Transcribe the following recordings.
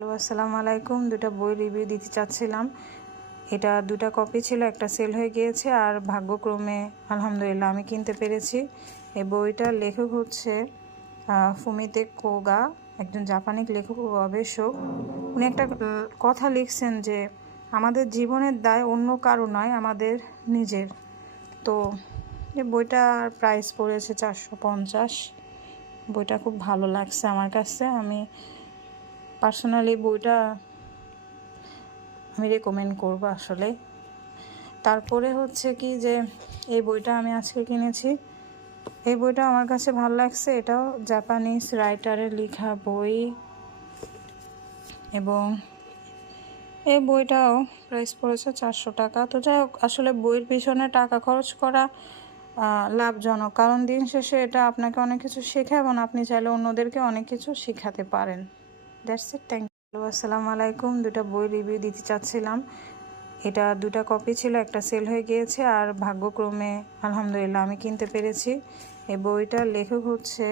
Hello, আসসালামু আলাইকুম। দুটা বই রিভিউ দিতে চাচ্ছিলাম। এটা দুটা কপি ছিল, একটা সেল হয়ে গিয়েছে আর ভাগ্যক্রমে আলহামদুলিল্লাহ আমি কিনতে পেরেছি। এই বইটার লেখক হচ্ছে ফুমিতে কোগা, একজন জাপানি লেখক ও গবেষক। উনি একটা কথা লিখছেন যে আমাদের জীবনের দায় অন্য কারো নয়, আমাদের নিজের। তো এই বইটার প্রাইস পড়েছে 450। বইটা খুব ভালো লাগছে আমার কাছে। আমি পার্সোনালি বইটা আমি রেকমেন্ড করব আসলে। তারপরে হচ্ছে কি যে এই বইটা আমি আজকে কিনেছি। এই বইটা আমার কাছে ভালো লাগছে। এটাও জাপানিজ রাইটারের লেখা বই এবং এই বইটাও প্রাইস পড়েছে 400 টাকা। তো যাই হোক, আসলে বইয়ের পিছনে টাকা খরচ করা লাভজনক, কারণ দিন শেষে এটা আপনাকে অনেক কিছু শেখায় এবং আপনি চাইলে অন্যদেরকে অনেক কিছু শেখাতে পারেন। That's it, thank you. আসসালামু আলাইকুম। দুটা বই রিভিউ দিতে চাচ্ছিলাম। এটা দুটা কপি ছিল, একটা সেল হয়ে গিয়েছে আর ভাগ্যক্রমে আলহামদুলিল্লাহ আমি কিনতে পেরেছি। এই বইটার লেখক হচ্ছে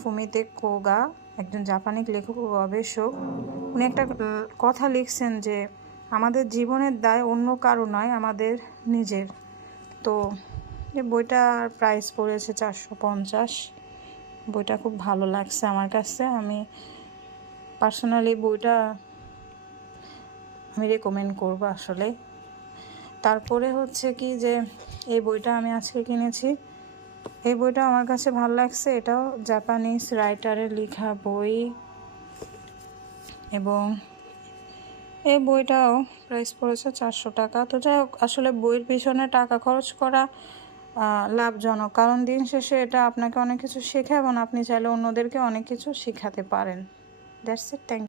ফুমিতে কোগা, একজন জাপানি লেখক ও গবেষক। উনি একটা কথা লিখছেন যে আমাদের জীবনের দায় অন্য কারো নয়, আমাদের নিজের। তো এই বইটার প্রাইস পড়েছে 450। বইটা খুব ভালো লাগছে আমার কাছে। আমি পার্সোনালি বইটা আমি রেকমেন্ড করব আসলে। তারপরে হচ্ছে কি যে এই বইটা আমি আজকে কিনেছি। এই বইটা আমার কাছে ভালো লাগছে। এটাও জাপানিজ রাইটারের লেখা বই এবং এই বইটাও প্রাইস পড়েছে 400 টাকা। তো যাই হোক, আসলে বইয়ের পিছনে টাকা খরচ করা লাভজনক, কারণ দিন শেষে এটা আপনাকে অনেক কিছু শেখায় এবং আপনি চাইলে অন্যদেরকে অনেক কিছু শেখাতে পারেন। That's it, thank you.